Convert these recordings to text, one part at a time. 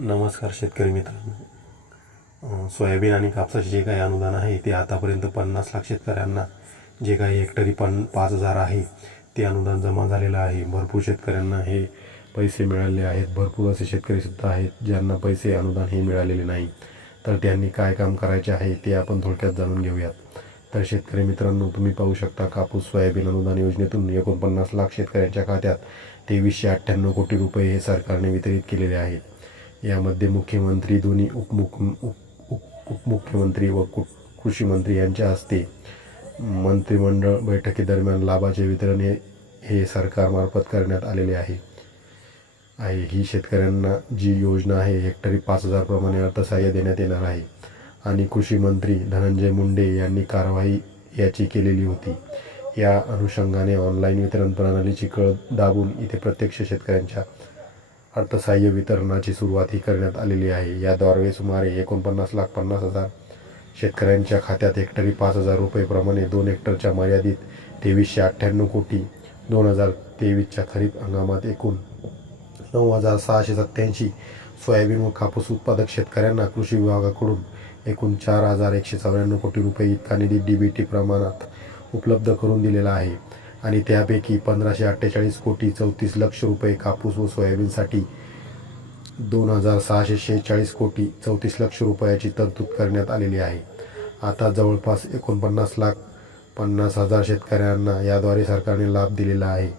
नमस्कार शेतकरी मित्रांनो. सोयाबीन आणि कापसाचे जे काही अनुदान आहे ते आतापर्यंत पन्नास लाख शेतकऱ्यांना जे काही हेक्टरी पन पाच हजार आहे ते अनुदान जमा झालेलं आहे. भरपूर शेतकऱ्यांना हे पैसे मिळाले आहेत. भरपूर असे शेतकरीसुद्धा आहेत ज्यांना पैसे अनुदान हे मिळालेले नाही. तर त्यांनी काय काम करायचे आहे ते आपण थोडक्यात जाणून घेऊयात. तर शेतकरी मित्रांनो तुम्ही पाहू शकता कापूस सोयाबीन अनुदान योजनेतून एकोणपन्नास लाख शेतकऱ्यांच्या खात्यात तेवीसशे अठ्ठ्याण्णव कोटी रुपये हे सरकारने वितरित केलेले आहेत. यामध्ये मुख्यमंत्री दोन्ही उपमुख उप उपमुख्यमंत्री व कु कृषी मंत्री यांच्या हस्ते मंत्रिमंडळ बैठकीदरम्यान लाभाचे वितरण हे हे सरकारमार्फत करण्यात आलेले आहे. आहे. ही शेतकऱ्यांना जी योजना आहे हेक्टरी पाच हजारप्रमाणे अर्थसहाय्य देण्यात येणार आहे. आणि कृषी मंत्री धनंजय मुंडे यांनी कारवाई याची केलेली होती. या अनुषंगाने ऑनलाईन वितरण प्रणालीची कळ दाबून इथे प्रत्यक्ष शेतकऱ्यांच्या अर्थसहाय्य वितरणाची सुरुवात ही करण्यात आलेली आहे. याद्वारे सुमारे एकोणपन्नास लाख पन्नास हजार शेतकऱ्यांच्या खात्यात हेक्टरी पाच हजार रुपयेप्रमाणे दोन हेक्टरच्या मर्यादित तेवीसशे अठ्ठ्याण्णव कोटी दोन हजार तेवीसच्या खरीप हंगामात एकूण नऊ हजार सहाशे सत्त्याऐंशी सोयाबीन व कापूस उत्पादक शेतकऱ्यांना कृषी विभागाकडून एकूण चार हजार एकशे चौऱ्याण्णव कोटी रुपये इतका निधी डी बी टी प्रमाणात उपलब्ध करून दिलेला आहे. आणि त्यापैकी पंधराशे अठ्ठेचाळीस कोटी चौतीस लक्ष रुपये कापूस व सोयाबीनसाठी दोन हजार सहाशे शेहेचाळीस कोटी चौतीस लक्ष रुपयाची तरतूद करण्यात आलेली आहे. आता जवळपास एकोणपन्नास लाख पन्नास हजार शेतकऱ्यांना याद्वारे सरकारने लाभ दिलेला आहे.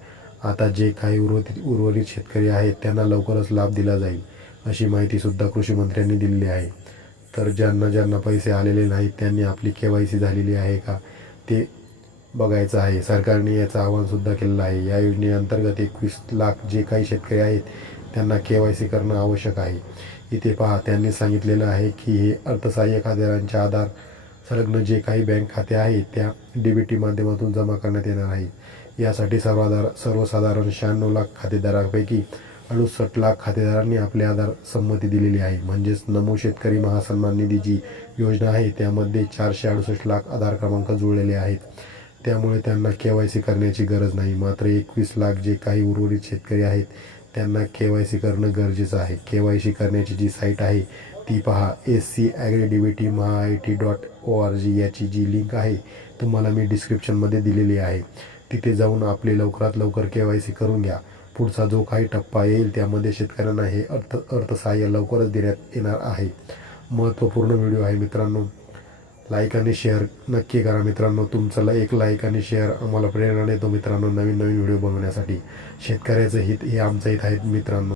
आता जे काही उर्वरित उर्वरित शेतकरी आहेत त्यांना लवकरच लाभ दिला जाईल अशी माहितीसुद्धा कृषीमंत्र्यांनी दिलेली आहे. तर ज्यांना ज्यांना पैसे आलेले नाहीत त्यांनी आपली के वाय सी झालेली आहे का? ते बघायचं आहे. सरकारने याचं आवाहनसुद्धा केलेलं आहे. या योजनेअंतर्गत एकवीस लाख जे काही शेतकरी आहेत त्यांना के वाय सी करणं आवश्यक आहे. इथे पहा त्यांनी सांगितलेलं आहे की हे अर्थसहाय्य खातेदारांच्या आधार संलग्न जे काही बँक खाते आहेत त्या डी बी टी माध्यमातून जमा करण्यात येणार आहे. यासाठी सर्वाधार सर्वसाधारण शहाण्णव लाख खातेदारांपैकी अडुसष्ट लाख खातेदारांनी आपले आधार संमती दिलेली आहे. म्हणजेच नमो शेतकरी महासन्मान निधी जी योजना आहे. त्यामध्ये चारशे अडुसष्ट लाख आधार क्रमांक जुळलेले आहेत. त्यामुळे त्यांना के वाय सी करण्याची गरज नाही. मात्र एकवीस लाख जे काही उर्वरित शेतकरी आहेत त्यांना के वाय सी करणं गरजेचं आहे. के वाय सी करण्याची जी साईट आहे ती पहा. S C agri D maha I T dot O R G याची जी लिंक आहे तुम्हाला मी डिस्क्रिप्शनमध्ये दिलेली आहे. तिथे जाऊन आपले लवकरात लवकर के वाय सी करून घ्या. पुढचा जो काही टप्पा येईल त्यामध्ये शेतकऱ्यांना हे अर्थ अर्थसहाय्य लवकरच देण्यात येणार आहे. महत्त्वपूर्ण व्हिडिओ आहे मित्रांनो. लाईक आणि शेअर नक्की करा मित्रांनो. तुमचं एक लाईक आणि शेअर आम्हाला प्रेरणा देतो मित्रांनो नवीन नवीन व्हिडिओ बनवण्यासाठी. शेतकऱ्याचं हित हे आमचं हित आहे मित्रांनो.